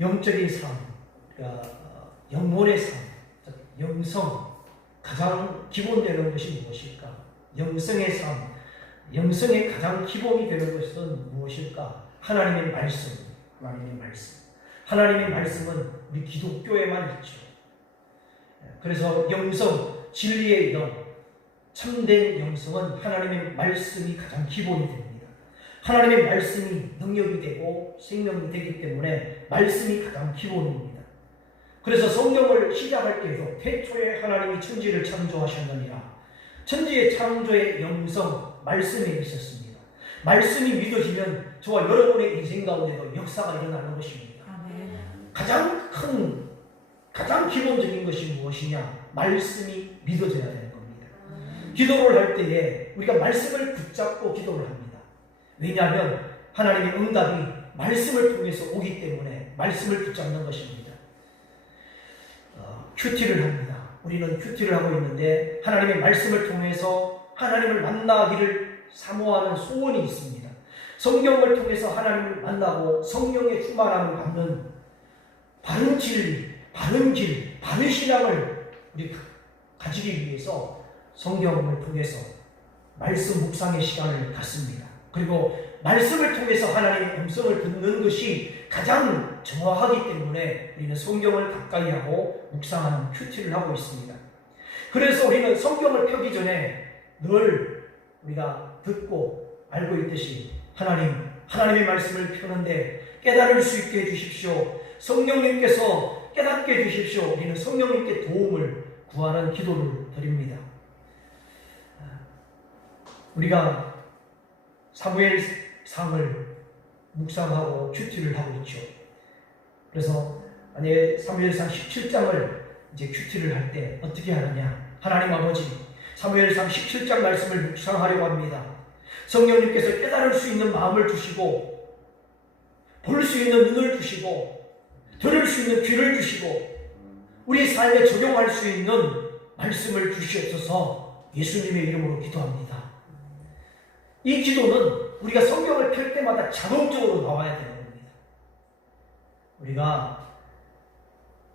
영적인 삶, 영혼의 삶, 영성, 가장 기본되는 것이 무엇일까? 영성의 삶, 영성의 가장 기본이 되는 것은 무엇일까? 하나님의 말씀, 하나님의 말씀. 하나님의 말씀은 우리 기독교에만 있죠. 그래서 영성, 진리의 영, 참된 영성은 하나님의 말씀이 가장 기본이 됩니다. 하나님의 말씀이 능력이 되고 생명이 되기 때문에 말씀이 가장 기본입니다. 그래서 성경을 시작할 때에도 태초에 하나님이 천지를 창조하셨느니라. 천지의 창조의 영성, 말씀에 있었습니다. 말씀이 믿어지면 저와 여러분의 인생 가운데도 역사가 일어나는 것입니다. 가장 큰, 가장 기본적인 것이 무엇이냐? 말씀이 믿어져야 되는 겁니다. 기도를 할 때에 우리가 말씀을 붙잡고 기도를 합니다. 왜냐하면 하나님의 응답이 말씀을 통해서 오기 때문에 말씀을 붙잡는 것입니다. 큐티를 합니다. 우리는 큐티를 하고 있는데 하나님의 말씀을 통해서 하나님을 만나기를 사모하는 소원이 있습니다. 성경을 통해서 하나님을 만나고 성령의 충만함을 받는 바른 진리, 바른 길, 바른 신앙을 우리 가지기 위해서 성경을 통해서 말씀 묵상의 시간을 갖습니다. 그리고 말씀을 통해서 하나님의 음성을 듣는 것이 가장 정확하기 때문에 우리는 성경을 가까이 하고 묵상하는 큐티를 하고 있습니다. 그래서 우리는 성경을 펴기 전에 늘 우리가 듣고 알고 있듯이 하나님의 말씀을 펴는데 깨달을 수 있게 해주십시오. 성령님께서 깨닫게 해주십시오. 우리는 성령님께 도움을 구하는 기도를 드립니다. 우리가 사무엘상을 묵상하고 큐티를 하고 있죠. 그래서 만약에 사무엘상 17장을 이제 큐티를 할 때 어떻게 하느냐? 하나님 아버지, 사무엘상 17장 말씀을 묵상하려고 합니다. 성령님께서 깨달을 수 있는 마음을 주시고, 볼 수 있는 눈을 주시고, 들을 수 있는 귀를 주시고, 우리 삶에 적용할 수 있는 말씀을 주시옵소서. 예수님의 이름으로 기도합니다. 이 기도는 우리가 성경을 펼 때마다 자동적으로 나와야 되는 겁니다. 우리가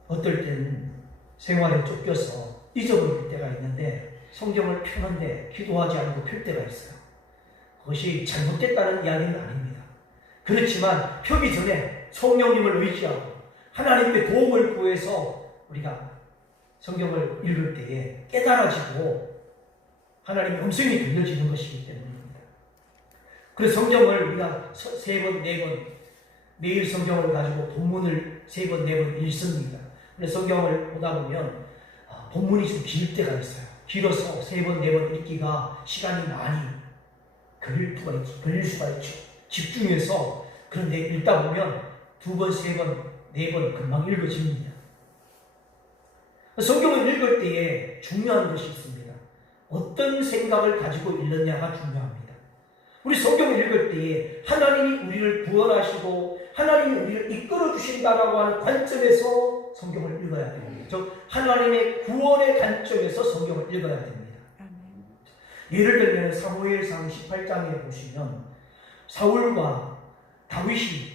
어떨 땐 생활에 쫓겨서 잊어버릴 때가 있는데 성경을 펴는데 기도하지 않고 펼 때가 있어요. 그것이 잘못됐다는 이야기는 아닙니다. 그렇지만 펴기 전에 성령님을 의지하고 하나님께 도움을 구해서 우리가 성경을 읽을 때에 깨달아지고 하나님의 음성이 들려지는 것이기 때문입니다. 그래서 성경을 우리가 3번, 4번 매일 성경을 가지고 본문을 3번, 4번 읽습니다. 근데 성경을 보다 보면 본문이 좀 길 때가 있어요. 길어서 3번, 4번 읽기가 시간이 많이 걸릴 수가 있죠. 집중해서. 그런데 읽다 보면 2번, 3번, 4번 금방 읽어집니다. 성경을 읽을 때에 중요한 것이 있습니다. 어떤 생각을 가지고 읽느냐가 중요합니다. 우리 성경을 읽을 때에 하나님이 우리를 구원하시고 하나님이 우리를 이끌어 주신다라고 하는 관점에서 성경을 읽어야 됩니다. 즉 하나님의 구원의 관점에서 성경을 읽어야 됩니다. 예를 들면 사무엘상 18장에 보시면 사울과 다윗이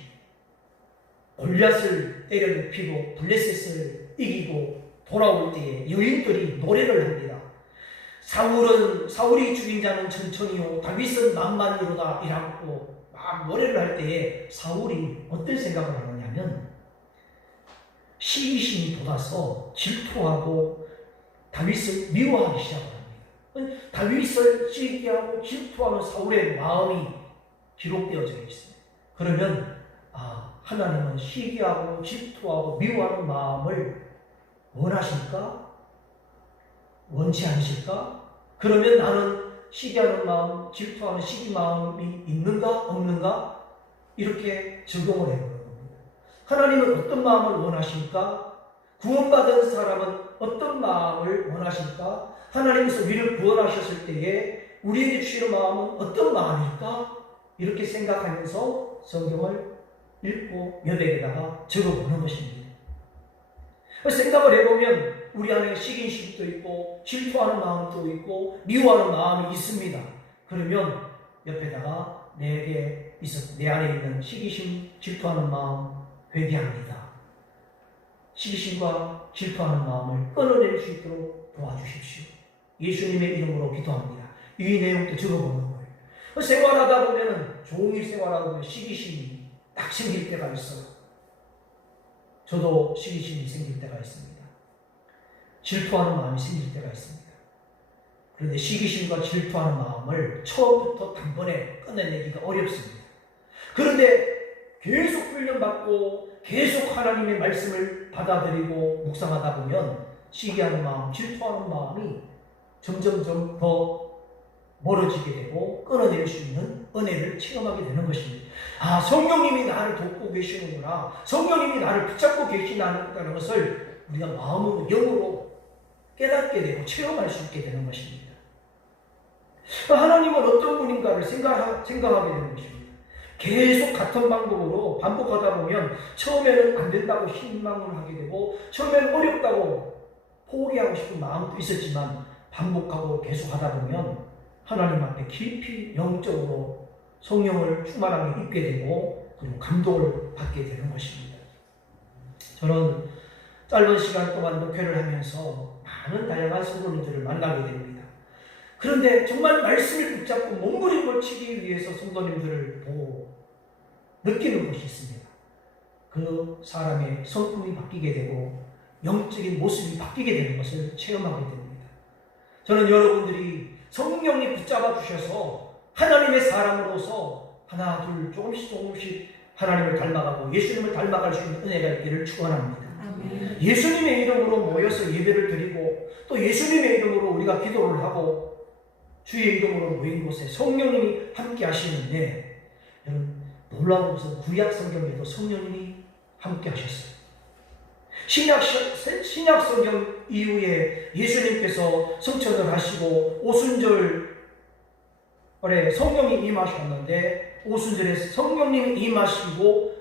골리앗을 때려눕히고 블레셋을 이기고 돌아올 때에 여인들이 노래를 합니다. 사울이 죽인 자는 천천히요 다윗은 만만이로다 이라고 막 노래를 할 때에 사울이 어떤 생각을 하느냐면 시기심이 돋아서 질투하고 다윗을 미워하기 시작합니다. 다윗을 시기하고 질투하는 사울의 마음이 기록되어져 있습니다. 그러면 하나님은 시기하고 질투하고 미워하는 마음을 원하실까? 원치 않으실까? 그러면 나는 시기하는 마음, 질투하는 시기 마음이 있는가? 없는가? 이렇게 적용을 해보는 겁니다. 하나님은 어떤 마음을 원하실까? 구원받은 사람은 어떤 마음을 원하실까? 하나님께서 우리를 구원하셨을 때에 우리에게 주시는 마음은 어떤 마음일까? 이렇게 생각하면서 성경을 읽고 여백에다가 적어보는 것입니다. 생각을 해보면 우리 안에 시기심도 있고 질투하는 마음도 있고 미워하는 마음이 있습니다. 그러면 옆에다가 내 안에 있는 시기심, 질투하는 마음 회개합니다. 시기심과 질투하는 마음을 끊어낼 수 있도록 도와주십시오. 예수님의 이름으로 기도합니다. 이 내용도 적어보는 거예요. 생활하다 보면 종일 생활하다 보면 시기심이 딱 생길 때가 있어요. 저도 시기심이 생길 때가 있습니다. 질투하는 마음이 생길 때가 있습니다. 그런데 시기심과 질투하는 마음을 처음부터 단번에 끊어내기가 어렵습니다. 그런데 계속 훈련받고 계속 하나님의 말씀을 받아들이고 묵상하다 보면 시기하는 마음, 질투하는 마음이 점점점 더 멀어지게 되고 끊어낼 수 있는 은혜를 체험하게 되는 것입니다. 아, 성령님이 나를 돕고 계시는구나. 성령님이 나를 붙잡고 계시다는 것을 우리가 마음으로 영으로 깨닫게 되고 체험할 수 있게 되는 것입니다. 하나님은 어떤 분인가를 생각하게 되는 것입니다. 계속 같은 방법으로 반복하다 보면 처음에는 안 된다고 실망을 하게 되고 처음에는 어렵다고 포기하고 싶은 마음도 있었지만 반복하고 계속 하다 보면 하나님 앞에 깊이 영적으로 성령을 충만하게 입게 되고 그리고 감동을 받게 되는 것입니다. 저는 짧은 시간 동안 목회를 하면서 많은 다양한 성도님들을 만나게 됩니다. 그런데 정말 말씀을 붙잡고 몸부림을 치기 위해서 성도님들을 보고 느끼는 것이 있습니다. 그 사람의 성품이 바뀌게 되고 영적인 모습이 바뀌게 되는 것을 체험하게 됩니다. 저는 여러분들이 성령이 붙잡아 주셔서 하나님의 사람으로서 하나 둘 조금씩 하나님을 닮아가고 예수님을 닮아갈 수 있는 은혜가 있기를 축원합니다. 예수님의 이름으로 모여서 예배를 드리고 또 예수님의 이름으로 우리가 기도를 하고 주의 이름으로 모인 곳에 성령님이 함께 하시는데 여러분 놀라운 것은 구약 성경에도 성령님이 함께 하셨어요. 신약 성경 이후에 예수님께서 성천을 하시고 오순절에 성령이 임하셨는데 오순절에 성령님이 임하시고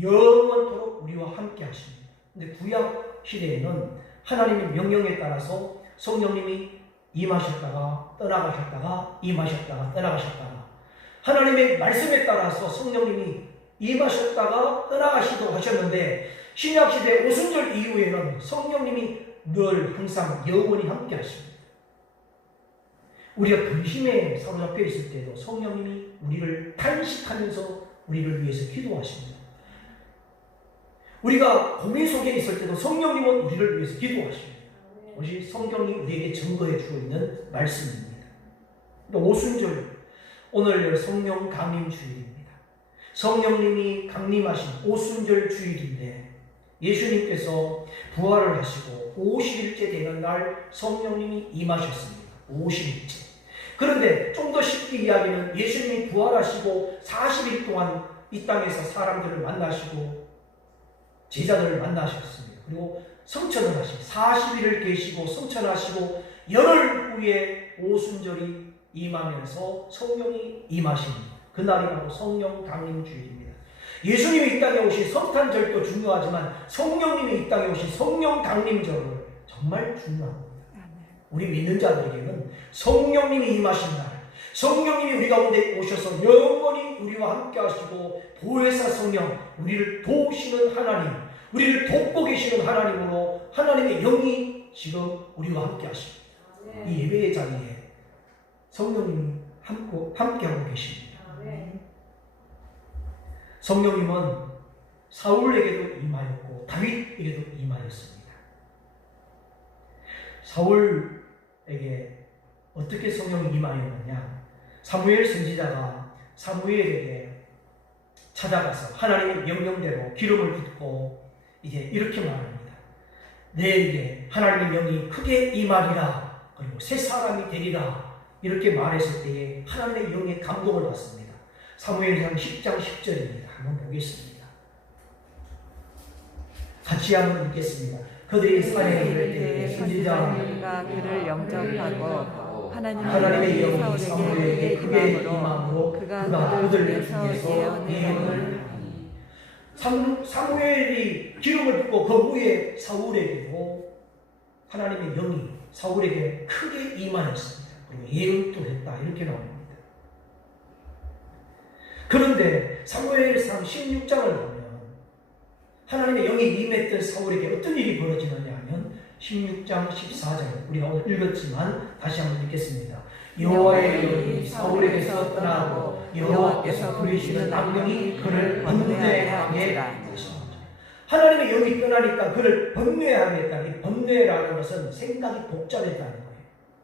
영원토록 우리와 함께 하십니다. 근데 구약 시대에는 하나님의 명령에 따라서 성령님이 임하셨다가 떠나가셨다가 임하셨다가 떠나가셨다가 하나님의 말씀에 따라서 성령님이 임하셨다가 떠나가시도록 하셨는데 신약시대 오순절 이후에는 성령님이 늘 항상 영원히 함께 하십니다. 우리가 근심에 사로잡혀 있을 때도 성령님이 우리를 탄식하면서 우리를 위해서 기도하십니다. 우리가 고민 속에 있을 때도 성령님은 우리를 위해서 기도하십니다. 오직 성경이 우리에게 증거해 주고 있는 말씀입니다. 오순절, 오늘 성령 강림 주일입니다. 성령님이 강림하신 오순절 주일인데 예수님께서 부활을 하시고 50일째 되는 날 성령님이 임하셨습니다. 50일째. 그런데 좀 더 쉽게 이야기하면 예수님이 부활하시고 40일 동안 이 땅에서 사람들을 만나시고 제자들을 만나셨습니다. 그리고 성천을 하시고 40일을 계시고 성천하시고 열흘 후에 오순절이 임하면서 성령이 임하십니다. 그날이 바로 성령 강림 주일입니다. 예수님이 이 땅에 오신 성탄절도 중요하지만 성령님이 이 땅에 오신 성령 강림절을 정말 중요합니다. 우리 믿는 자들에게는 성령님이 임하신 날, 성령님이 우리 가운데 오셔서 영원히 우리와 함께 하시고 보혜사 성령, 우리를 도우시는 하나님, 우리를 돕고 계시는 하나님으로 하나님의 영이 지금 우리와 함께 하십니다. 이 예배의 자리에 성령님이 함께하고 계십니다. 성령님은 사울에게도 임하였고 다윗에게도 임하였습니다. 사울에게 어떻게 성령이 임하였느냐? 사무엘 선지자가 사무엘에게 찾아가서 하나님의 명령대로 기름을 붓고 이제 이렇게 말합니다. 내게 하나님의 영이 크게 임하리라. 그리고 새 사람이 되리라. 이렇게 말했을 때에 하나님의 영의 감동을 받습니다. 사무엘상 10장 10절입니다. 한번 보겠습니다. 같이 한번 읽겠습니다. 그들이 산에 이를 때에 선지자가 그를 영접하고 하나님의 영이 사무엘에게 크게 임함으로 그가 그들 중에서 예언을 사무엘이 기름을 붓고 그 후에 사울에게도 하나님의 영이 사울에게 크게 임하였습니다. 그리고 예언도 했다. 이렇게 나옵니다. 그런데 사무엘상 16장을 보면 하나님의 영이 임했던 사울에게 어떤 일이 벌어지느냐 하면 16장 14절 우리가 오늘 읽었지만 다시 한번 읽겠습니다. 여호와의 영이 사울에게서 떠나고 여호와께서 부리시는 악령이 그를 번뇌하게 하였습니다. 하나님의 영이 떠나니까 그를 번뇌하게 했다. 이 번뇌라는 것은 생각이 복잡했다는 거예요.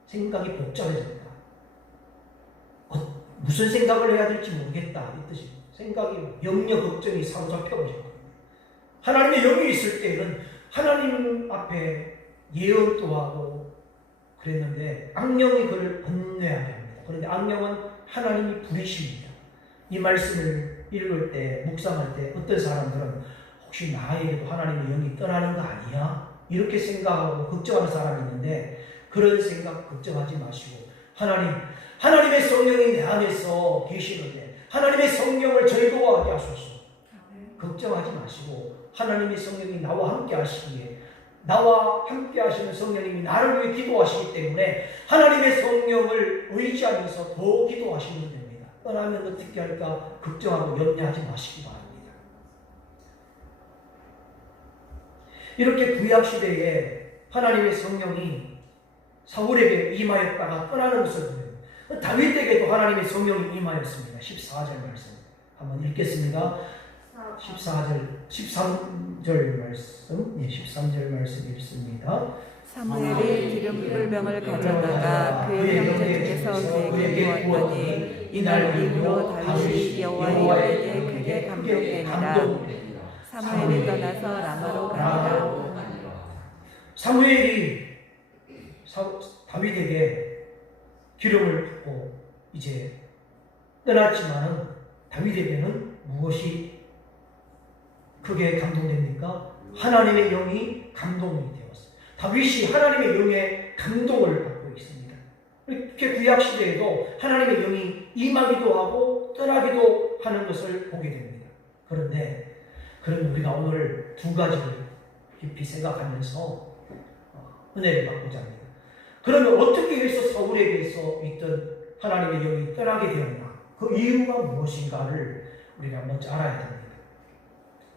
생각이 복잡해졌다. 무슨 생각을 해야 될지 모르겠다 이 뜻이에요. 생각이 염려 걱정이 사로잡혀버렸고 하나님의 영이 있을 때는 하나님 앞에 예언도 하고 그랬는데 악령이 그를 번뇌하게 합니다. 그런데 악령은 하나님이 부리십니다. 이 말씀을 읽을 때 묵상할 때 어떤 사람들은 혹시 나에게도 하나님의 영이 떠나는 거 아니야? 이렇게 생각하고 걱정하는 사람이 있는데 그런 생각 걱정하지 마시고 하나님의 성령이 내 안에서 계시는데 하나님의 성령을 즐거워하게 하소서. 걱정하지 마시고 하나님의 성령이 나와 함께 하시기에 나와 함께 하시는 성령님이 나를 위해 기도하시기 때문에 하나님의 성령을 의지하면서 더 기도하시면 됩니다. 떠나면 어떻게 할까 걱정하고 염려하지 마시기 바랍니다. 이렇게 구약시대에 하나님의 성령이 사울에게 임하였다가 떠나는 것을 보여요. 다윗에게도 하나님의 성령이 임하였습니다. 14절 말씀 한번 읽겠습니다. 13절 말씀, 13절 말씀 읽습니다. 사무엘이 기름 불병을 가져다가 그의 형제중에서 그에게 부었더니 이날 이후로 다윗이 여호와에게 크게 감동되니라. 사무엘이 떠나서 라마로 가니라. 사무엘이 다윗에게 기름을 붓고 이제 떠났지만은 다윗에게는 무엇이 크게 감동됩니까? 하나님의 영이 감동이 되었어요. 다윗이 하나님의 영의 감동을 받고 있습니다. 이렇게 구약시대에도 하나님의 영이 임하기도 하고 떠나기도 하는 것을 보게 됩니다. 그런데 그럼 우리가 오늘 두 가지를 깊이 생각하면서 은혜를 받고자 합니다. 그러면 어떻게 해서 사울에게서 있던 하나님의 영이 떠나게 되었나? 그 이유가 무엇인가를 우리가 먼저 알아야 됩니다.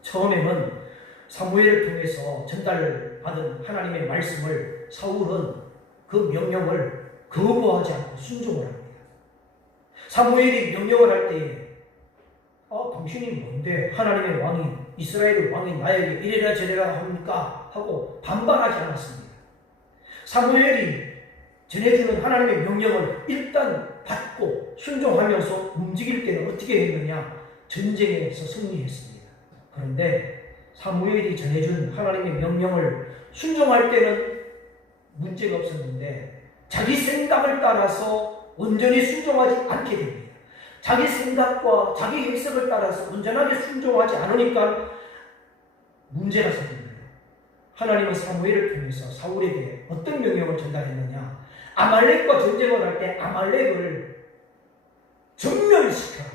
처음에는 사무엘을 통해서 전달받은 하나님의 말씀을 사울은 그 명령을 거부하지 않고 순종을 합니다. 사무엘이 명령을 할 때에 당신이 뭔데 하나님의 왕이 이스라엘의 왕이 나에게 이래라 저래라 합니까? 하고 반발하지 않았습니다. 사무엘이 전해주는 하나님의 명령을 일단 받고 순종하면서 움직일 때는 어떻게 했느냐? 전쟁에서 승리했습니다. 그런데 사무엘이 전해준 하나님의 명령을 순종할 때는 문제가 없었는데 자기 생각을 따라서 온전히 순종하지 않게 됩니다. 자기 생각과 자기 해석을 따라서 온전하게 순종하지 않으니까 문제가 생깁니다. 하나님은 사무엘을 통해서 사울에게 어떤 명령을 전달했느냐? 아말렉과 전쟁을 할 때 아말렉을 전멸시켜라,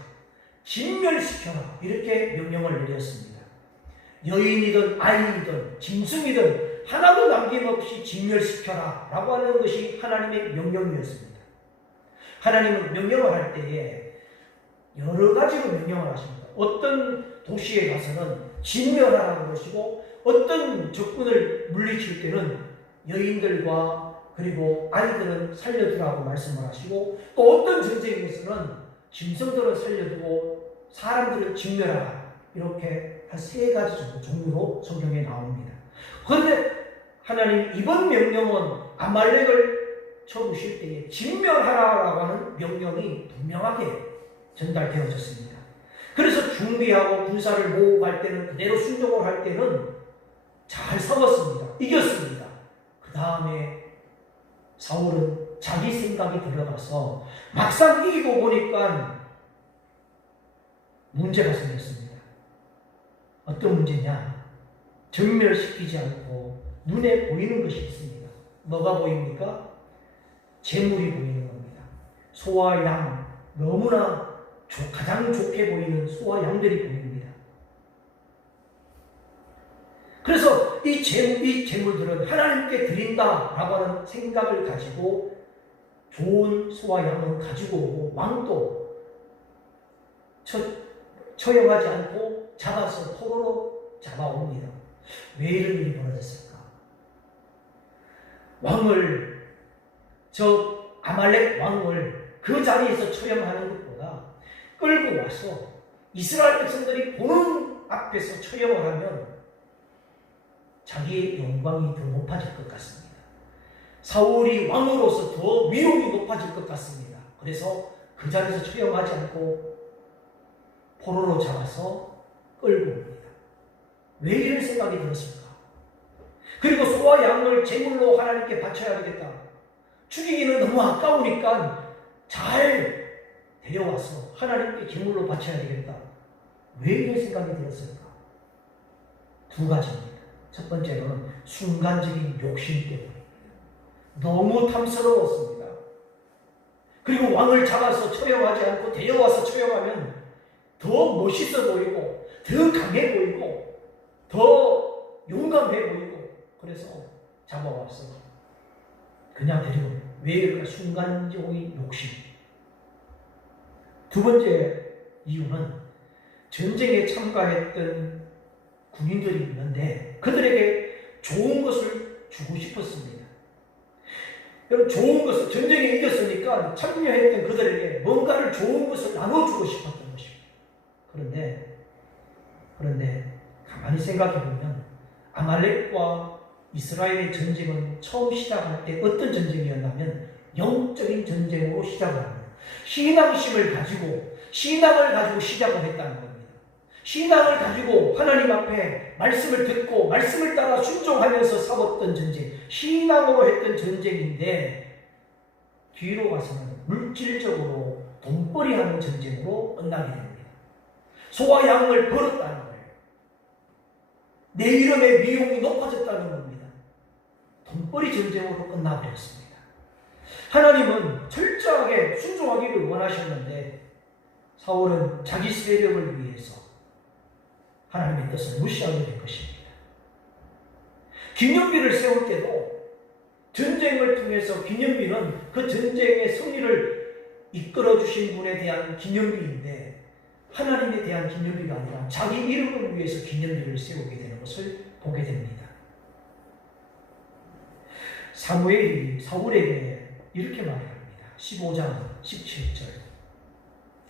진멸시켜라 이렇게 명령을 내렸습니다. 여인이든 아이이든 짐승이든 하나도 남김없이 진멸시켜라 라고 하는 것이 하나님의 명령이었습니다. 하나님은 명령을 할 때에 여러 가지로 명령을 하십니다. 어떤 도시에 가서는 진멸하라는 것이고 어떤 적군을 물리칠 때는 여인들과 그리고 아이들은 살려두라고 말씀을 하시고 또 어떤 전쟁에서는 짐승들은 살려두고 사람들을 진멸하라 이렇게 한 3가지 정도 종류로 성경에 나옵니다. 그런데 하나님 이번 명령은 아말렉을 쳐부실 때에 진멸하라라고 하는 명령이 분명하게 전달되어졌습니다. 그래서 준비하고 군사를 모으고 갈 때는 그대로 순종을 할 때는 잘 싸웠습니다. 이겼습니다. 그 다음에 사울은 자기 생각이 들어가서 막상 이기고 보니까 문제가 생겼습니다. 어떤 문제냐? 전멸시키지 않고 눈에 보이는 것이 있습니다. 뭐가 보입니까? 재물이 보이는 겁니다. 소와 양, 너무나 가장 좋게 보이는 소와 양들이 보입니다. 그래서 이 재물들은 하나님께 드린다라고 하는 생각을 가지고 좋은 소와 양은 가지고 오고 왕도 처형하지 않고 잡아서 포로로 잡아옵니다. 왜 이런 일이 벌어졌을까? 왕을, 저 아말렉 왕을 그 자리에서 처형하는 것보다 끌고 와서 이스라엘 백성들이 보는 앞에서 처형을 하면 자기의 영광이 더 높아질 것 같습니다. 사울이 왕으로서 더 위용이 높아질 것 같습니다. 그래서 그 자리에서 처형하지 않고 포로로 잡아서 끌고 옵니다. 왜 이런 생각이 들었을까? 그리고 소와 양을 제물로 하나님께 바쳐야 되겠다. 죽이기는 너무 아까우니까 잘 데려와서 하나님께 제물로 바쳐야 되겠다. 왜 이런 생각이 들었을까? 두 가지입니다. 첫 번째로는 순간적인 욕심 때문에 너무 탐스러웠습니다. 그리고 왕을 잡아서 처형하지 않고 데려와서 처형하면 더 멋있어 보이고 더 강해 보이고 더 용감해 보이고 그래서 잡아왔어. 그냥 데리고 왜 그럴까? 순간적인 욕심. 두 번째 이유는 전쟁에 참가했던 군인들이 있는데 그들에게 좋은 것을 주고 싶었습니다. 여러분, 좋은 것을, 전쟁에 이겼으니까 참여했던 그들에게 뭔가를 좋은 것을 나눠주고 싶었던 것입니다. 그런데 가만히 생각해보면 아말렉과 이스라엘의 전쟁은 처음 시작할 때 어떤 전쟁이었냐면 영적인 전쟁으로 시작을 합니다. 신앙심을 가지고 신앙을 가지고 시작을 했다는 겁니다. 신앙을 가지고 하나님 앞에 말씀을 듣고 말씀을 따라 순종하면서 싸웠던 전쟁, 신앙으로 했던 전쟁인데 뒤로 가서는 물질적으로 돈벌이하는 전쟁으로 끝나게 됩니다. 소와 양을 벌었다는 거예요. 내 이름의 위용이 높아졌다는 겁니다. 돈벌이 전쟁으로 끝나버렸습니다. 하나님은 철저하게 순종하기를 원하셨는데 사울은 자기 세력을 위해서 하나님의 뜻을 무시하게 된 것입니다. 기념비를 세울 때도 전쟁을 통해서 기념비는 그 전쟁의 승리를 이끌어 주신 분에 대한 기념비인데 하나님에 대한 기념비가 아니라 자기 이름을 위해서 기념비를 세우게 되는 것을 보게 됩니다. 사무엘이 사울에게 이렇게 말합니다. 15장 17절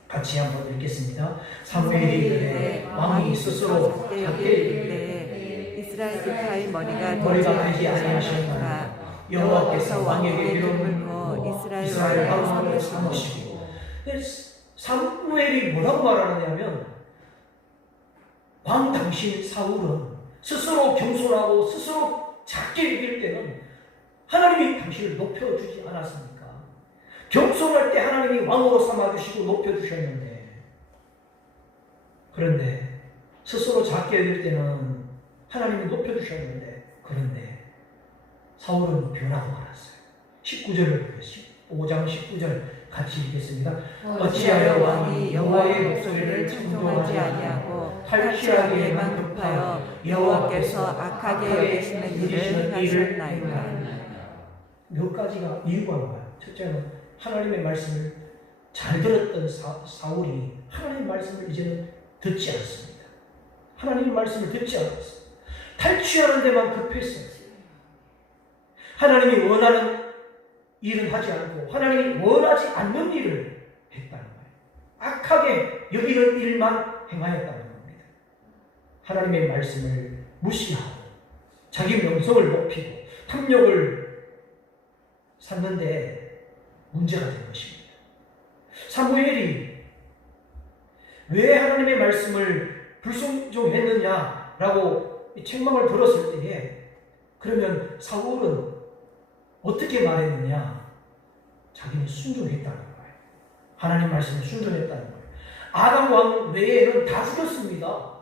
같이 한번 읽겠습니다. 사무엘이 이르되 왕이 스스로 작게 이르되 이스라엘 지파의 머리가 되지 아니하셨나이까 여호와께서 왕에게 기름을 부어 이스라엘 왕으로 삼으시고. 사무엘이 뭐라고 말하느냐면 왕 당신 사울은 스스로 겸손하고 스스로 작게 여길 때는 하나님이 당신을 높여주지 않았습니까? 겸손할 때 하나님이 왕으로 삼아주시고 높여주셨는데 그런데 스스로 작게 여길 때는 하나님이 높여주셨는데 그런데 사울은 변하고 말았어요. 19절을 보겠습니다. 5장 19절 같이 읽겠습니다. 어찌하여 왕이 여호와의 목소리를 청종하지 아니하고 탈취하기에만 급하여 여호와께서 악하게 여기시는 일을 하셨나이까. 몇 가지가 이유가 나와요. 첫째는 하나님의 말씀을 잘 들었던 사울이 하나님의 말씀을 이제는 듣지 않습니다. 하나님의 말씀을 듣지 않았어요. 탈취하는 데만 급했어요. 하나님이 원하는 일은 하지 않고 하나님이 원하지 않는 일을 했다는 거예요. 악하게 여기는 일만 행하였다는 겁니다. 하나님의 말씀을 무시하고 자기 명성을 높이고 탐욕을 샀는데 문제가 된 것입니다. 사무엘이 왜 하나님의 말씀을 불순종했느냐라고 책망을 들었을 때에 그러면 사울은 어떻게 말했느냐? 자기는 순종했다는 거예요. 하나님 말씀에 순종했다는 거예요. 아담 왕 외에는 다 죽였습니다.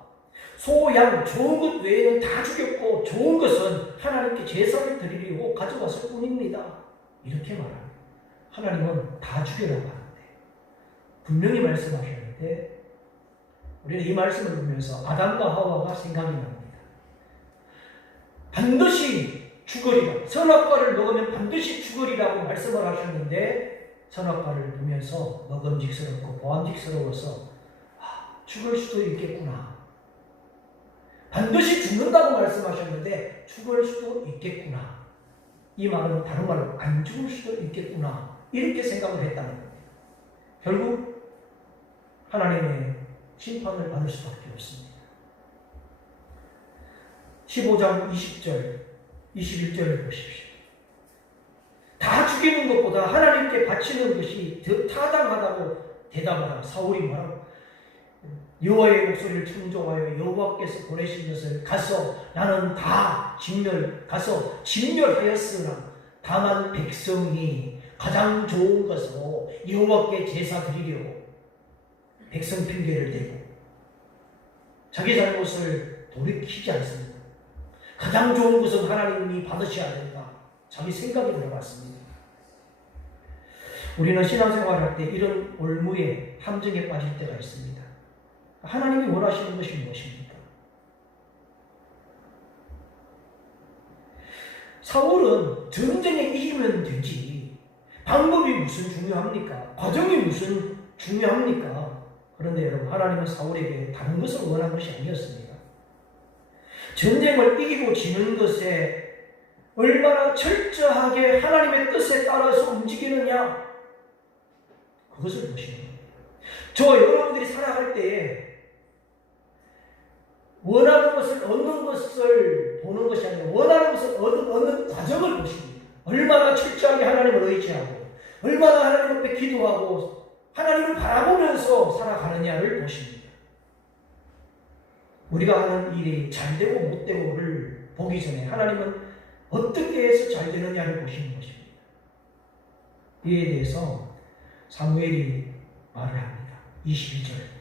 소, 양, 좋은 것 외에는 다 죽였고 좋은 것은 하나님께 제사를 드리려고 가져왔을 뿐입니다. 이렇게 말합니다. 하나님은 다 죽여라고 하는데 분명히 말씀하셨는데 우리는 이 말씀을 보면서 아담과 하와가 생각이 납니다. 반드시 죽으리라. 선악과를 먹으면 반드시 죽으리라고 말씀을 하셨는데 선악과를 보면서 먹음직스럽고 보암직스러워서 죽을 수도 있겠구나. 반드시 죽는다고 말씀하셨는데 죽을 수도 있겠구나. 이 말은 다른 말로 안 죽을 수도 있겠구나. 이렇게 생각을 했다는 겁니다. 결국 하나님의 심판을 받을 수밖에 없습니다. 15장 20절, 21절을 보십시오. 다 죽이는 것보다 하나님께 바치는 것이 더 타당하다고 대답하라. 사울이 뭐라고? 여호와의 목소리를 청종하여 여호와께서 보내신 것을 가서 나는 다 가서 진멸하였으나 다만 백성이 가장 좋은 것으로 여호와께 제사 드리려고 백성 핑계를 대고 자기 잘못을 돌이키지 않습니다. 가장 좋은 것은 하나님이 받으셔야 된다. 자기 생각이 들어갔습니다. 우리는 신앙생활할 때 이런 올무에 함정에 빠질 때가 있습니다. 하나님이 원하시는 것이 무엇입니까? 사울은 전쟁에 이기면 되지. 방법이 무슨 중요합니까? 과정이 무슨 중요합니까? 그런데 여러분, 하나님은 사울에게 다른 것을 원한 것이 아니었습니다. 전쟁을 이기고 지는 것에 얼마나 철저하게 하나님의 뜻에 따라서 움직이느냐, 그것을 보시는 겁니다. 저와 여러분들이 살아갈 때에 원하는 것을 얻는 것을 보는 것이 아니라 원하는 것을 얻는 과정을 보십니다. 얼마나 철저하게 하나님을 의지하고 얼마나 하나님 앞에 기도하고 하나님을 바라보면서 살아가느냐를 보십니다. 우리가 하는 일이 잘 되고 못 되고를 보기 전에 하나님은 어떻게 해서 잘 되느냐를 보시는 것입니다. 이에 대해서 사무엘이 말을 합니다. 22절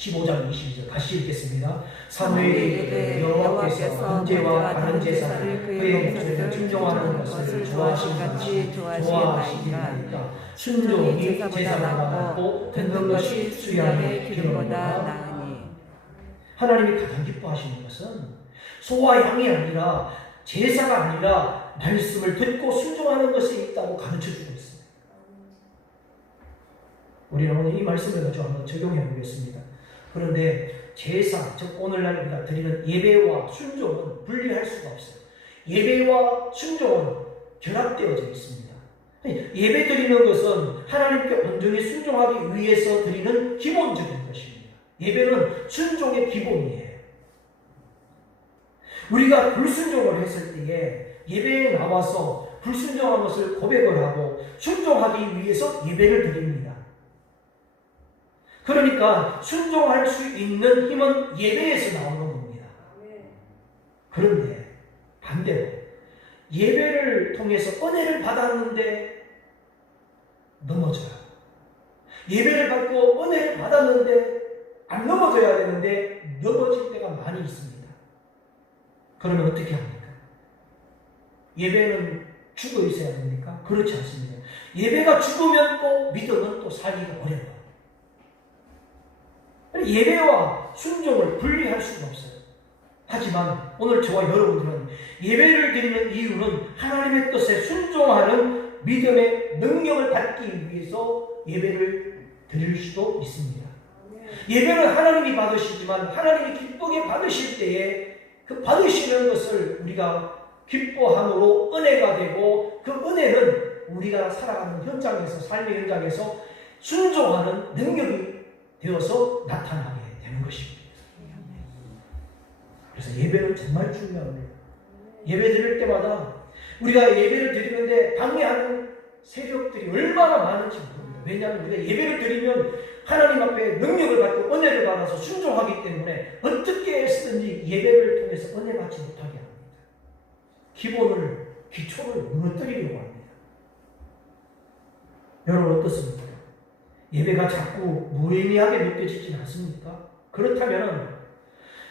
15장 22절 같이 읽겠습니다. 사무엘이 여호와께서 번제와 다른 제사를 그의 목소리를 충정하는 것을 좋아하신 같이 좋아하시니까 순종이 제사보다 낫고 듣는 것이 수양의 기름보다 나으니. 하나님이 가장 기뻐하시는 것은 소와 양이 아니라 제사가 아니라 말씀을 듣고 순종하는 것이 있다고 가르쳐주고 있습니다. 우리는 오늘 이 말씀을 가지고 한번 적용해 보겠습니다. 그런데 제사, 즉 오늘날 우리가 드리는 예배와 순종은 분리할 수가 없어요. 예배와 순종은 결합되어져 있습니다. 예배 드리는 것은 하나님께 온전히 순종하기 위해서 드리는 기본적인 것입니다. 예배는 순종의 기본이에요. 우리가 불순종을 했을 때에 예배에 나와서 불순종한 것을 고백을 하고 순종하기 위해서 예배를 드립니다. 그러니까 순종할 수 있는 힘은 예배에서 나오는 겁니다. 그런데 반대로 예배를 통해서 은혜를 받았는데 넘어져요. 예배를 받고 은혜를 받았는데 안 넘어져야 되는데 넘어질 때가 많이 있습니다. 그러면 어떻게 합니까? 예배는 죽어 있어야 됩니까? 그렇지 않습니다. 예배가 죽으면 또 믿음은 또 살기가 어려워요. 예배와 순종을 분리할 수가 없어요. 하지만 오늘 저와 여러분들은 예배를 드리는 이유는 하나님의 뜻에 순종하는 믿음의 능력을 받기 위해서 예배를 드릴 수도 있습니다. 예배는 하나님이 받으시지만 하나님이 기쁘게 받으실 때에 그 받으시는 것을 우리가 기뻐함으로 은혜가 되고 그 은혜는 우리가 살아가는 현장에서 삶의 현장에서 순종하는 능력이 되어서 나타나게 되는 것입니다. 그래서 예배는 정말 중요합니다. 예배 드릴 때마다 우리가 예배를 드리는데 방해하는 세력들이 얼마나 많은지 모릅니다. 왜냐하면 우리가 예배를 드리면 하나님 앞에 능력을 받고 은혜를 받아서 순종하기 때문에 어떻게 해서든지 예배를 통해서 은혜 받지 못하게 합니다. 기초를 무너뜨리려고 합니다. 여러분 어떻습니까? 예배가 자꾸 무의미하게 느껴지진 않습니까? 그렇다면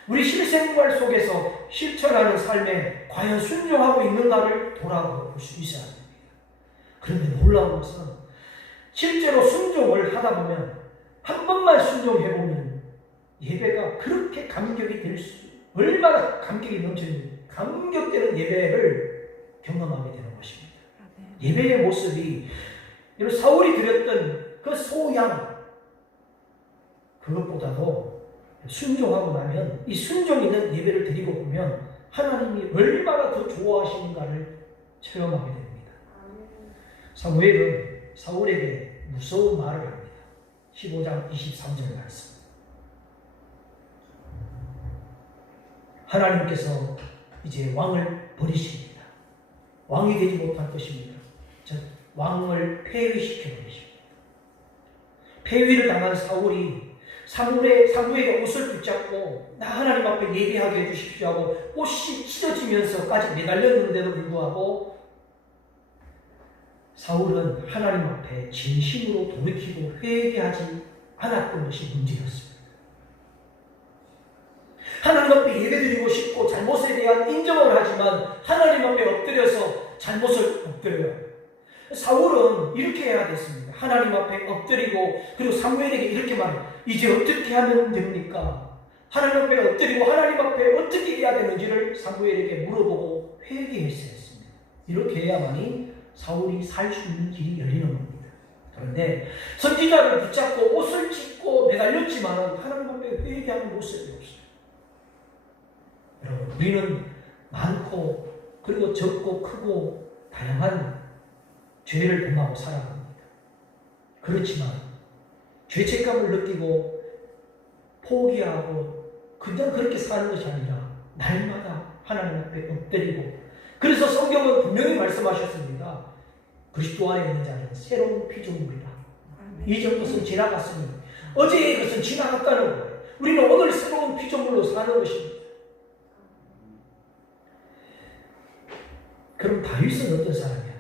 우리 실생활 속에서 실천하는 삶에 과연 순종하고 있는가를 돌아볼 수 있어야 됩니다. 그런데 놀라운 것은 실제로 순종을 하다 보면 한 번만 순종해보면 예배가 그렇게 감격이 될 수, 얼마나 감격이 넘치는 감격되는 예배를 경험하게 되는 것입니다. 예배의 모습이 이런 사울이 드렸던 그 소양, 그것보다도 순종하고 나면 이 순종 있는 예배를 드리고 보면 하나님이 얼마나 더 좋아하시는가를 체험하게 됩니다. 사무엘은 사울에게 무서운 말을 합니다. 15장 23절 말씀. 하나님께서 이제 왕을 버리십니다. 왕이 되지 못할 것입니다. 즉 왕을 폐위시켜 버리십니다. 폐위를 당한 사울이 사무엘의 옷을 붙잡고 나 하나님 앞에 예배하게 해주십시오 하고 옷이 찢어지면서까지 매달렸는데도 불구하고 사울은 하나님 앞에 진심으로 돌이키고 회개하지 않았던 것이 문제였습니다. 하나님 앞에 예배드리고 싶고 잘못에 대한 인정을 하지만 하나님 앞에 엎드려서 잘못을 엎드려요. 사울은 이렇게 해야 됐습니다. 하나님 앞에 엎드리고 그리고 사무엘에게 이렇게 말해요. 이제 어떻게 하면 됩니까? 하나님 앞에 엎드리고 하나님 앞에 어떻게 해야 되는지를 사무엘에게 물어보고 회개했어야 했습니다. 이렇게 해야만이 사울이 살 수 있는 길이 열리는 겁니다. 그런데 선지자를 붙잡고 옷을 찢고 매달렸지만 하나님 앞에 회개하는 모습이 없어요. 여러분, 우리는 많고 그리고 적고 크고 다양한 죄를 범하고 살아갑니다. 그렇지만 죄책감을 느끼고 포기하고 그냥 그렇게 사는 것이 아니라 날마다 하나님 앞에 엎드리고, 그래서 성경은 분명히 말씀하셨습니다. 그리스도 안에 있는 자는 새로운 피조물이라. 이전 것은 지나갔으니 어제의 것은 지나갔다는 거예요. 우리는 오늘 새로운 피조물로 사는 것입니다. 그럼 다윗은 어떤 사람이었느냐?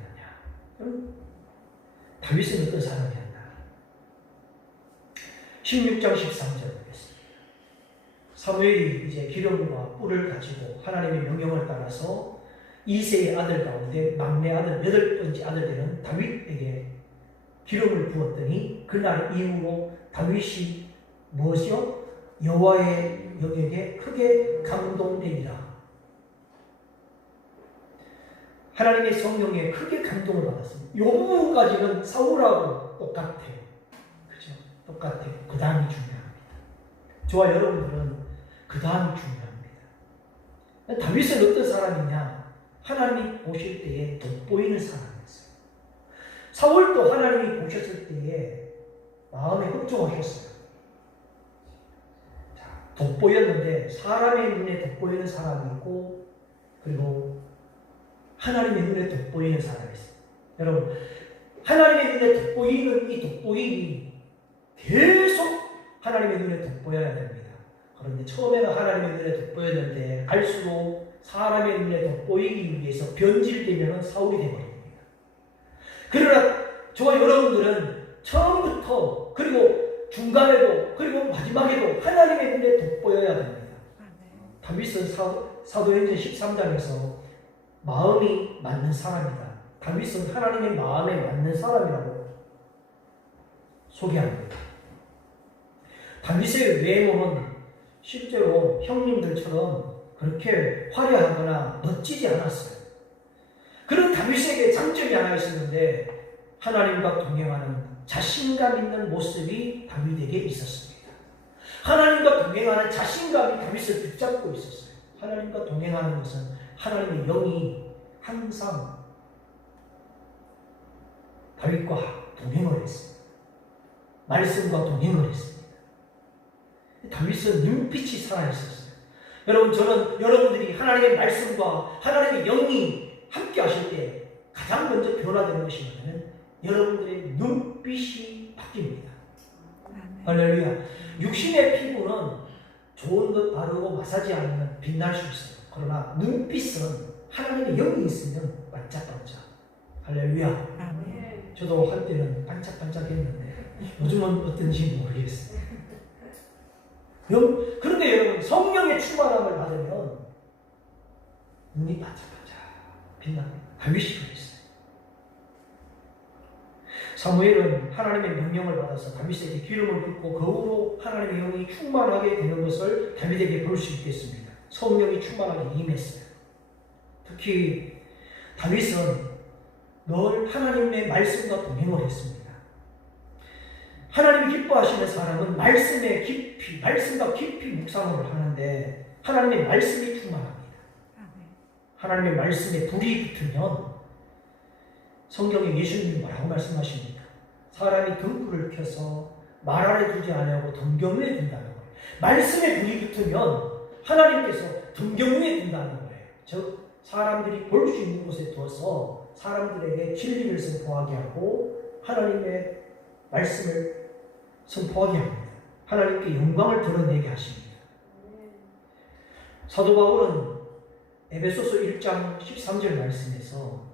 다윗은 어떤 사람이었나? 16장 13절 보겠습니다. 사무엘이 이제 기름과 뿔을 가지고 하나님의 명령을 따라서 이새의 아들 가운데 막내 아들, 8번째 아들 되는 다윗에게 기름을 부었더니 그날 이후로 다윗이 무엇이요? 여호와의 영역에 크게 감동되니라. 하나님의 성령에 크게 감동을 받았습니다. 이 부분까지는 사울하고 똑같아요. 그죠? 똑같아요. 그 다음이 중요합니다. 저와 여러분들은 그 다음이 중요합니다. 다윗은 어떤 사람이냐? 하나님이 보실 때에 돋보이는 사람이었어요. 사울도 하나님이 보셨을 때에 마음에 흡족하셨어요. 자, 돋보였는데 사람의 눈에 돋보이는 사람이 있고 그리고 하나님의 눈에 돋보이는 사람이 있어요. 여러분, 하나님의 눈에 돋보이는 이 돋보임이 계속 하나님의 눈에 돋보여야 됩니다. 그런데 처음에는 하나님의 눈에 돋보였는데 갈수록 사람의 눈에 돋보이기 위해서 변질되면 사울이 되어버립니다. 그러나 저와 여러분들은 처음부터 그리고 중간에도 그리고 마지막에도 하나님의 눈에 돋보여야 됩니다. 다윗은 사도행전 13장에서 마음이 맞는 사람이다. 다윗은 하나님의 마음에 맞는 사람이라고 소개합니다. 다윗의 외모는 실제로 형님들처럼 그렇게 화려하거나 멋지지 않았어요. 그런 다윗에게 장점이 하나 있었는데 하나님과 동행하는 자신감 있는 모습이 다윗에게 있었습니다. 하나님과 동행하는 자신감이 다윗을 붙잡고 있었어요. 하나님과 동행하는 것은 하나님의 영이 항상 다윗과 동행을 했습니다. 말씀과 동행을 했습니다. 다윗은 눈빛이 살아있었어요. 여러분, 저는 여러분들이 하나님의 말씀과 하나님의 영이 함께 하실 때 가장 먼저 변화되는 것이 뭐냐면 여러분들의 눈빛이 바뀝니다. 할렐루야. 육신의 피부는 좋은 것 바르고 마사지하면 빛날 수 있어요. 그러나 눈빛은 하나님의 영이 있으면 반짝반짝. 할렐루야. 아멘. 저도 한때는 반짝반짝 했는데 요즘은 어떤지 모르겠어요. 그런데 여러분, 성령의 충만함을 받으면 눈이 반짝반짝 빛납니다. 다윗이 그랬어요. 사무엘은 하나님의 명령을 받아서 다윗에게 기름을 붓고 그 후로 하나님의 영이 충만하게 되는 것을 다윗에게 볼 수 있겠습니다. 성령이 충만하게 임했어요. 특히 다윗은 늘 하나님의 말씀과 동행을 했습니다. 하나님이 기뻐하시는 사람은 말씀과 깊이 묵상을 하는데 하나님의 말씀이 충만합니다. 하나님의 말씀에 불이 붙으면 성경에 예수님이 뭐라고 말씀하십니까? 사람이 등불을 켜서 말 아래 두지 아니하고 등경 위에 둔다는 거예요. 말씀에 불이 붙으면 하나님께서 등경 위에 둔다는 거예요. 즉 사람들이 볼 수 있는 곳에 두어서 사람들에게 진리를 선포하게 하고 하나님의 말씀을 선포하게 합니다. 하나님께 영광을 드러내게 하십니다. 사도 바울은 에베소서 1장 13절 말씀에서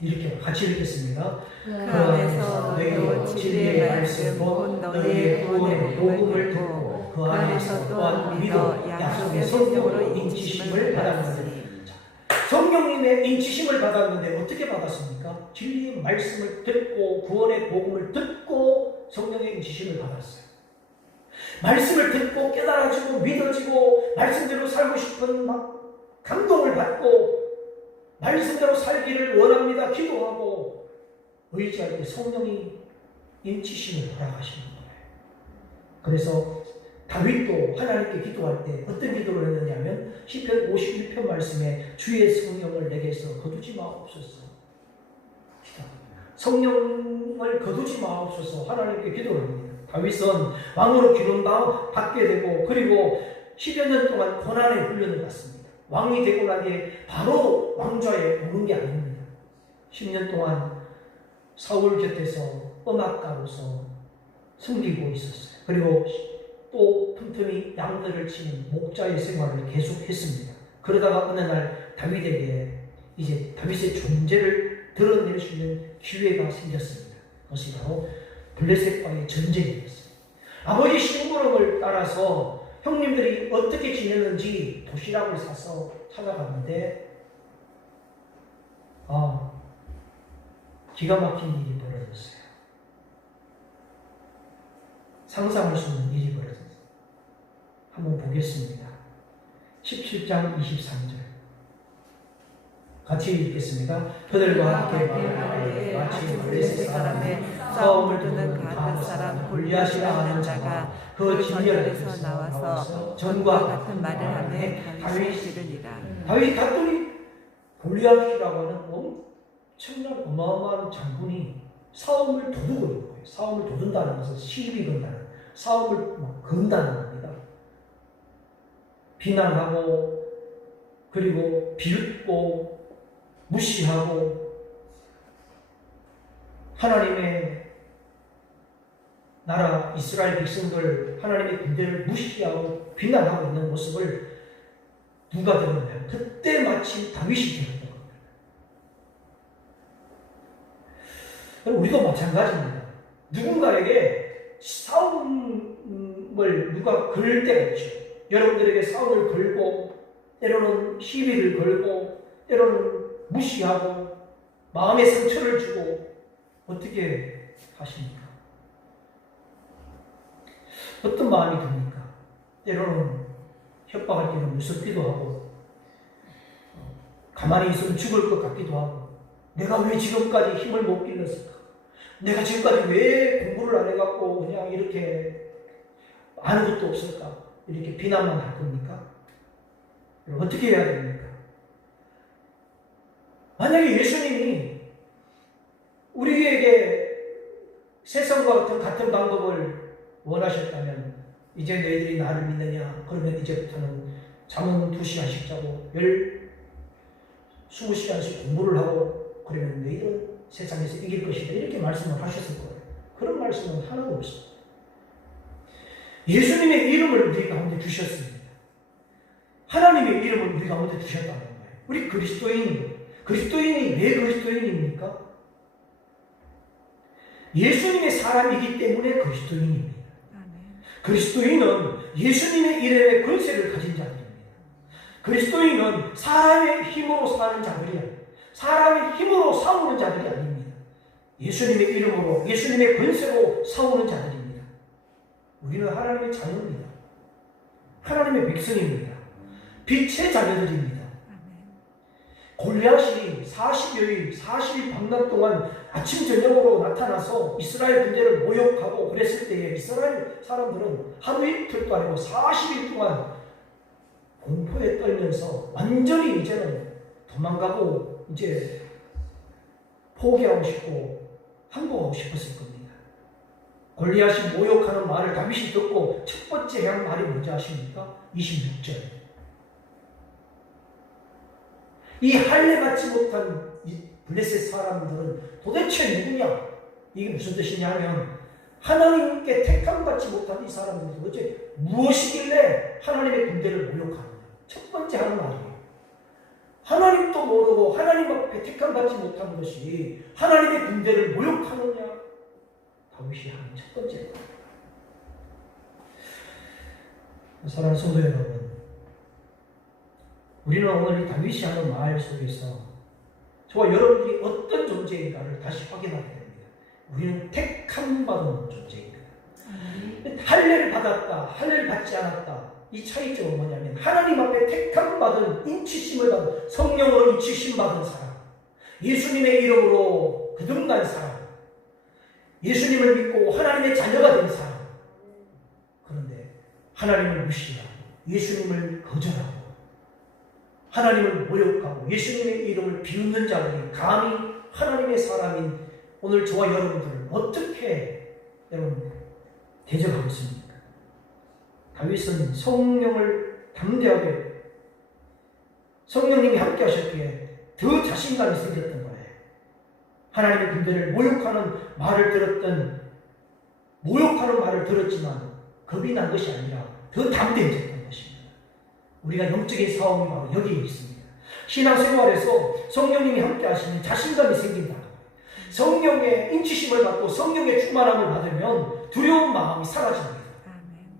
이렇게 같이 읽겠습니다. 그 안에서 너희도 진리의 말씀 곧 너희의 구원의 복음을 듣고 그 안에서 또한 믿어 약속의 성령으로 인치심을 받았으니. 성령님의 인치심을 받았는데 어떻게 받았습니까? 진리의 말씀을 듣고 구원의 복음을 듣고 성령의 인치심을 받았어요. 말씀을 듣고 깨달아지고 믿어지고 말씀대로 살고 싶은 감동을 받고 말씀대로 살기를 원합니다. 기도하고 의지할 때 성령이 인치심을 허락하시는 거예요. 그래서 다윗도 하나님께 기도할 때 어떤 기도를 했느냐면 시편 51편 말씀에 주의 성령을 내게서 거두지 마옵소서. 성령을 거두지 마옵소서 하나님께 기도를 합니다. 다윗은 왕으로 기름 받게 되고 그리고 10여 년 동안 고난의 훈련을 받습니다. 왕이 되고 난 뒤에 바로 왕좌에 오른 게 아닙니다. 10년 동안 사울 곁에서 음악가로서 섬기고 있었어요. 그리고 또 틈틈이 양들을 치는 목자의 생활을 계속했습니다. 그러다가 어느 날 다윗에게 이제 다윗의 존재를 드러낼 수 있는 기회가 생겼습니다. 그것이 바로 블레셋과의 전쟁이었어요. 아버지 심부름을 따라서 형님들이 어떻게 지내는지 도시락을 사서 찾아갔는데 기가 막힌 일이 벌어졌어요. 상상할 수 있는 일이 벌어졌어요. 한번 보겠습니다. 17장 23절 같이 읽겠습니다. 그들과 함께 마치 블레셋 사람의 싸움을 두는 가드 사람 골리앗이라 하는 자가 그 진열에서 나와서 전과 같은 말을 하며 다윗이 이르니라. 다윗이 갔더니 골리앗이라고 하는 엄청난 어마어마한 장군이 싸움을 도두고 있는 거예요. 싸움을 도둔다는 것은 시비 건다는, 싸움을 건다는 겁니다. 비난하고 그리고 비웃고 무시하고 하나님의 나라 이스라엘 백성들 하나님의 군대를 무시하고 비난하고 있는 모습을 누가 들었나요? 그때 마침 다윗이 들었던 겁니다. 우리도 마찬가지입니다. 누군가에게 싸움을 누가 걸 때가 있죠. 여러분들에게 싸움을 걸고 때로는 시비를 걸고 때로는 무시하고 마음에 상처를 주고 어떻게 하십니까? 어떤 마음이 듭니까? 때로는 협박할 때는 무섭기도 하고 가만히 있으면 죽을 것 같기도 하고 내가 왜 지금까지 힘을 못 길렀을까? 내가 지금까지 왜 공부를 안 해갖고 그냥 이렇게 아는 것도 없을까? 이렇게 비난만 할 겁니까? 어떻게 해야 됩니까? 만약에 예수님이 우리에게 세상과 같은 방법을 원하셨다면 이제 너희들이 나를 믿느냐? 그러면 이제부터는 잠은 2시간씩 자고 20시간씩 공부를 하고 그러면 너희들은 세상에서 이길 것이다. 이렇게 말씀을 하셨을 거예요. 그런 말씀은 하나도 없습니다. 예수님의 이름을 우리 가운데 주셨습니다. 하나님의 이름을 우리 가운데 주셨다는 거예요. 우리 그리스도인이 왜 그리스도인입니까? 예수님의 사람이기 때문에 그리스도인입니다. 그리스도인은 예수님의 이름의 권세를 가진 자들입니다. 그리스도인은 사람의 힘으로 사는 자들이 아닙니다. 사람의 힘으로 싸우는 자들이 아닙니다. 예수님의 이름으로 예수님의 권세로 싸우는 자들입니다. 우리는 하나님의 자녀입니다. 하나님의 백성입니다. 빛의 자녀들입니다. 골리앗이 40여일, 40일 밤낮 동안 아침 저녁으로 나타나서 이스라엘 군대를 모욕하고 그랬을 때에 이스라엘 사람들은 하루 이틀도 아니고 40일 동안 공포에 떨면서 완전히 이제는 도망가고 이제 포기하고 싶고 항복하고 싶었을 겁니다. 골리앗이 모욕하는 말을 다윗이 듣고 첫 번째 한 말이 뭔지 아십니까? 26절. 이 할례 받지 못한 이 블레셋 사람들은 도대체 누구냐? 이게 무슨 뜻이냐면 하나님께 택함받지 못한 이 사람들은 도대체 무엇이길래 하나님의 군대를 모욕하느냐? 첫 번째 하는 말이에요. 하나님도 모르고 하나님 앞에 택함받지 못한 것이 하나님의 군대를 모욕하느냐? 다윗이 하는 첫 번째 말. 사랑하는 성도 여러분, 우리는 오늘 이 다윗이 하는 말 속에서 저와 여러분이 어떤 존재인가를 다시 확인하게 됩니다. 우리는 택함받은 존재입니다. 할례를 받았다, 할례를 받지 않았다. 이 차이점은 뭐냐면 하나님 앞에 택함받은 인치심을 받은 성령으로 인치심 받은 사람, 예수님의 이름으로 거듭난 사람, 예수님을 믿고 하나님의 자녀가 된 사람. 그런데 하나님을 무시하고 예수님을 거절하고 하나님을 모욕하고 예수님의 이름을 비웃는 자들이 감히 하나님의 사람인 오늘 저와 여러분들을 어떻게 여러분 대적하고 있습니까? 다윗은 성령을 담대하게 성령님이 함께 하셨기에 더 자신감이 생겼던 거예요. 하나님의 군대를 모욕하는 말을 들었지만 겁이 난 것이 아니라 더 담대해졌던 것입니다. 우리가 영적인 싸움이 바로 여기에 있습니다. 신앙생활에서 성령님이 함께 하시면 자신감이 생긴다. 성령의 인치심을 받고 성령의 충만함을 받으면 두려운 마음이 사라집니다.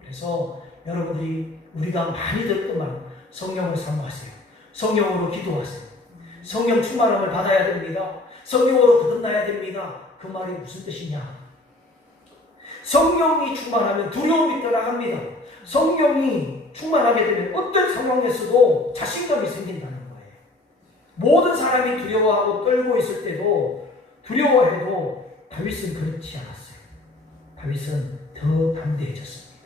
그래서 여러분들이 우리가 많이 듣던 말, 성령을 사모하세요. 성령으로 기도하세요. 성령 충만함을 받아야 됩니다. 성령으로 거듭나야 됩니다. 그 말이 무슨 뜻이냐? 성령이 충만하면 두려움이 떠나갑니다. 성령이 충만하게 되면 어떤 상황에서도 자신감이 생긴다는 거예요. 모든 사람이 두려워하고 떨고 있을 때도 두려워해도 다윗은 그렇지 않았어요. 다윗은 더 담대해졌습니다.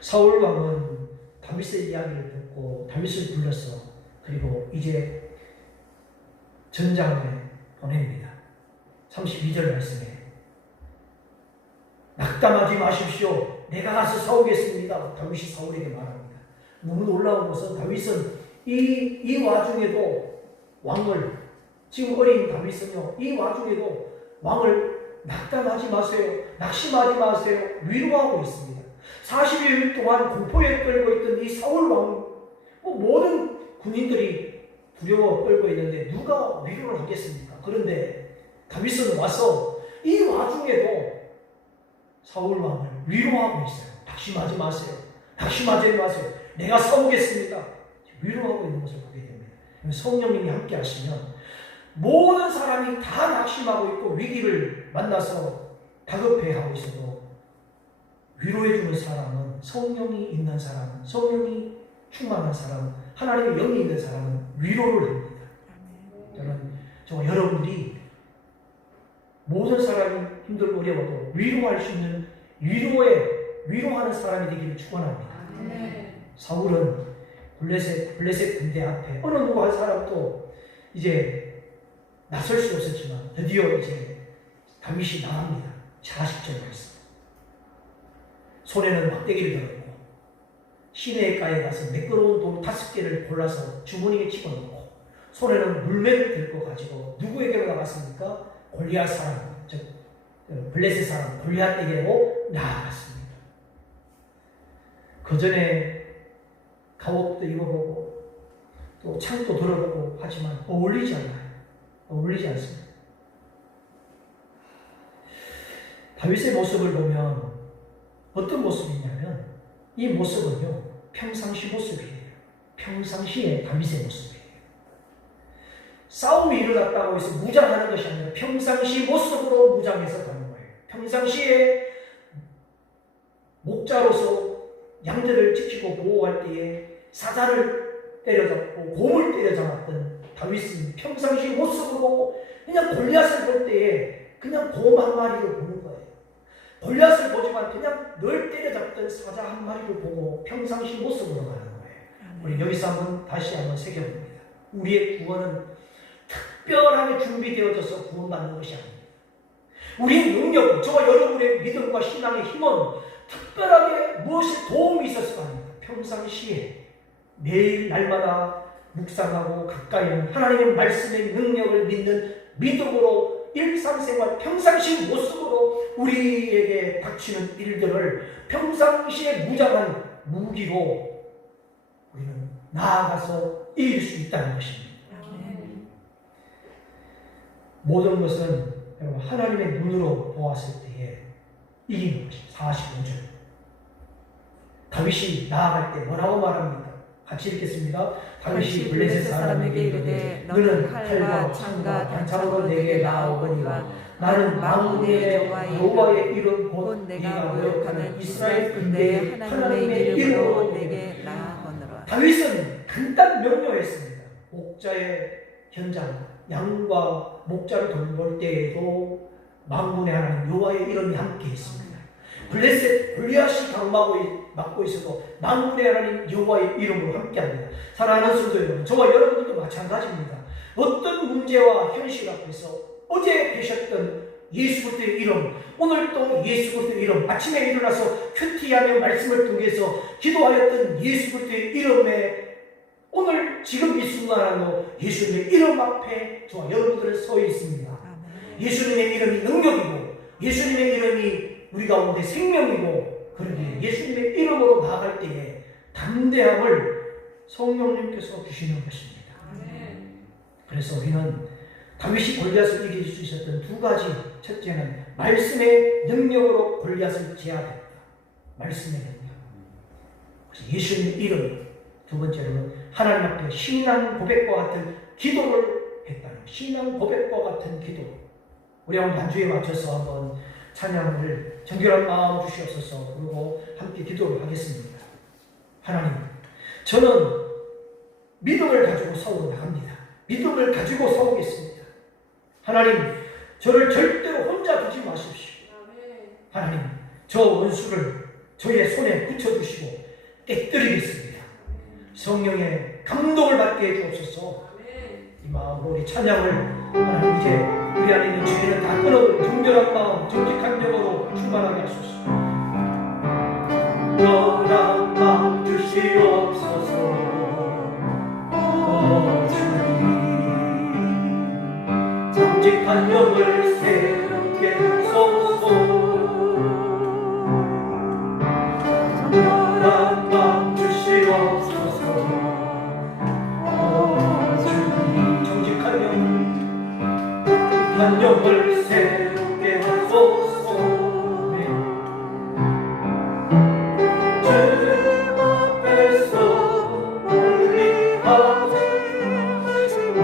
사울 왕은 다윗의 이야기를 듣고 다윗을 불렀어. 그리고 이제 전장에 보냅니다. 32절 말씀에 낙담하지 마십시오. 내가 가서 싸우겠습니다. 다윗이 사울에게 말합니다. 너무 놀라운 것은 다윗은 이 와중에도 왕을, 지금 어린 다윗은요, 이 와중에도 왕을 낙담하지 마세요. 낙심하지 마세요. 위로하고 있습니다. 40일 동안 공포에 떨고 있던 이 사울 왕, 모든 군인들이 두려워 떨고 있는데 누가 위로를 하겠습니까? 그런데 다윗은 와서 이 와중에도 사울 왕을 위로하고 있어요. 낙심하지 마세요. 낙심하지 마세요. 내가 싸우겠습니다. 위로하고 있는 것을 보게 됩니다. 성령님이 함께 하시면 모든 사람이 다 낙심하고 있고 위기를 만나서 다급해하고 있어도 위로해주는 사람은, 성령이 있는 사람은, 성령이 충만한 사람은, 하나님의 영이 있는 사람은 위로를 합니다. 저는 여러분들이 모든 사람이 힘들고 어려워도 위로할 수 있는 위로하는 사람이 되기를 축원합니다. 사울은 블레셋 군대 앞에 어느 누구 한 사람도 이제 나설 수 없었지만 드디어 이제 다윗이 나갑니다. 40절 말씀. 손에는 막대기를 들었고 시내가에 가서 매끄러운 돌 5개를 골라서 주머니에 집어넣고 손에는 물매를 들고 가지고 누구에게로 나갔습니까? 골리앗 사람, 즉 블레셋 사람 골리앗에게로 나아갔습니다. 그 전에 갑옷도 입어보고 또 창도 들어보고 하지만 어울리지 않아요. 어울리지 않습니다. 다윗의 모습을 보면 어떤 모습이냐면 이 모습은요, 평상시 모습이에요. 평상시의 다윗의 모습이에요. 싸움이 일어났다고 해서 무장하는 것이 아니라 평상시 모습으로 무장해서 가는 거예요. 평상시에 목자로서 양들을 지키고 보호할 때에 사자를 때려잡고 곰을 때려잡았던 다윗은 평상시 모습으로 그냥 골리앗을 볼 때에 그냥 곰 한 마리를 보는 거예요. 골리앗을 보지만 그냥 늘 때려잡던 사자 한 마리를 보고 평상시 모습으로 가는 거예요. 우리 여기서 다시 한번 새겨봅니다. 우리의 구원은 특별하게 준비되어져서 구원받는 것이 아닙니다. 우리의 능력, 저와 여러분의 믿음과 신앙의 힘은 특별하게 무엇에 도움이 있어서가 아닙니다. 평상시에 매일 날마다 묵상하고 가까이 하는 하나님의 말씀의 능력을 믿는 믿음으로 일상생활 평상시 모습으로 우리에게 닥치는 일들을 평상시에 무장한 무기로 우리는 나아가서 이길 수 있다는 것입니다. 모든 것은 여러분 하나님의 눈으로 보았을 때에 이기는 것입니다. 45절 다윗이 나아갈 때 뭐라고 말합니까? 같이 읽겠습니다. 다윗이 블레셋 사람에게 이르되 너는 칼과 창과 단창으로 내게 나아오거니와 나는 만군의 여호와의 이름 곧 네가 모욕하는 이스라엘 군대의 하나님의 이름으로 내게 나아오느라. 다윗은 간단 명료했습니다. 목자의 현장, 양과 목자를 돌볼 때에도 만군의 하나님 여호와의 이름이 함께 있습니다. 블레셋 골리앗이 막고 있어도 만군의 하나님 여호와의 이름으로 함께합니다. 사랑하는 성도 여러분, 저와 여러분들도 마찬가지입니다. 어떤 문제와 현실 앞에서 어제 계셨던 예수 그리스도의 이름, 오늘 또 예수 그리스도의 이름, 아침에 일어나서 큐티하며 말씀을 통해서 기도하였던 예수 그리스도의 이름에 오늘 지금 이 순간에도 예수님의 이름 앞에 저와 여러분들은 서 있습니다. 예수님의 이름이 능력이고 예수님의 이름이 우리 가운데 생명이고 그러기에 예수님의 이름으로 나아갈 때에 담대함을 성령님께서 주시는 것입니다. 그래서 우리는 다윗이 골리앗을 이길 수 있었던 두 가지, 첫째는 말씀의 능력으로 골리앗을 제압했다. 말씀의 능력. 그래서 예수님의 이름. 두 번째로는 하나님 앞에 신앙 고백과 같은 기도를 했다는 신앙 고백과 같은 기도. 우리 한번 반주에 맞춰서 한번 찬양을 정결한 마음 주시옵소서. 그리고 함께 기도를 하겠습니다. 하나님, 저는 믿음을 가지고 싸우러 나갑니다. 믿음을 가지고 싸우겠습니다. 하나님, 저를 절대로 혼자 두지 마십시오. 하나님, 저 원수를 저의 손에 붙여주시고 깨뜨리겠습니다. 성령의 감동을 받게 해주옵소서. 이 마음으로 우리 찬양을 하나님 이제 우리 안에 있는 죄를 다 끊어 정결한 마음, 정직한 영으로 충만하게 하소서. 너랑 마음 주시옵소서. 주님 정직한 영을 새롭게 하소서. 너랑 마음 주시옵소서. 주님 정직한 영을 새롭게 하소서. 주님 앞에서 멀리 하지 마시고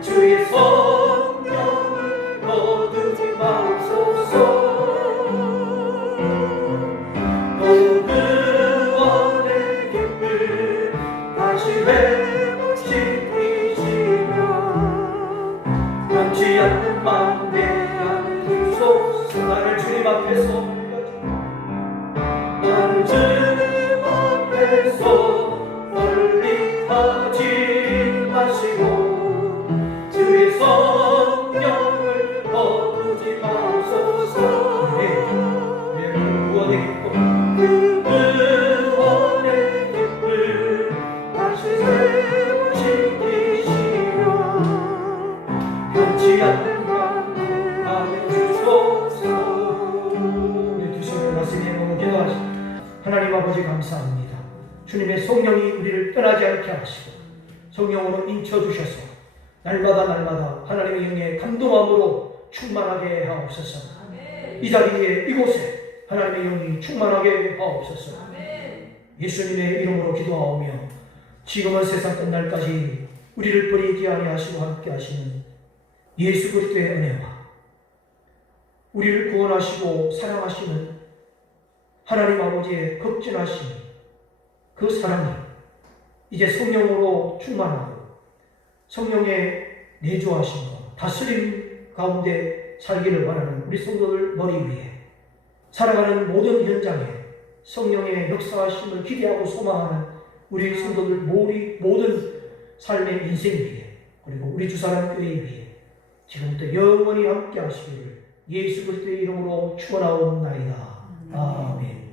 주의 성령을 거두지 마소서. 또 구원의 기쁨 다시 회복시키시며 변치 않는 마음 내 안에 주소서. 나를 주님 앞에서 나를 주님 앞에서 멀리 하지 마시고 주의 성령을 거두지 마소서. 구원의 기쁨 구원의 기쁨 다시 회복시키시며 변치 않는 마음 안에 주소서. 우리 두 손을 말씀에 보고 기도하시죠. 하나님 아버지 감사합니다. 주님의 성령이 우리를 떠나지 않게 하시고 성령으로 인쳐주셔서 날마다 하나님의 영의 감동함으로 충만하게 하옵소서. 이 자리에 이곳에 하나님의 영이 충만하게 하옵소서. 예수님의 이름으로 기도하오며 지금은 세상 끝날까지 우리를 버리지 아니하시고 함께 하시는 예수 그리스도의 은혜와 우리를 구원하시고 사랑하시는 하나님 아버지의 극진하신 그 사랑이 이제 성령으로 충만하고 성령의 내주하심과 다스림 가운데 살기를 바라는 우리 성도들 머리 위에 살아가는 모든 현장에 성령의 역사하심을 기대하고 소망하는 우리 성도들 모든 삶의 인생 위에 그리고 우리 주사람 교회 위에 지금부터 영원히 함께 하시기를 예수 그리스도의 이름으로 축원하옵나이다. 아멘.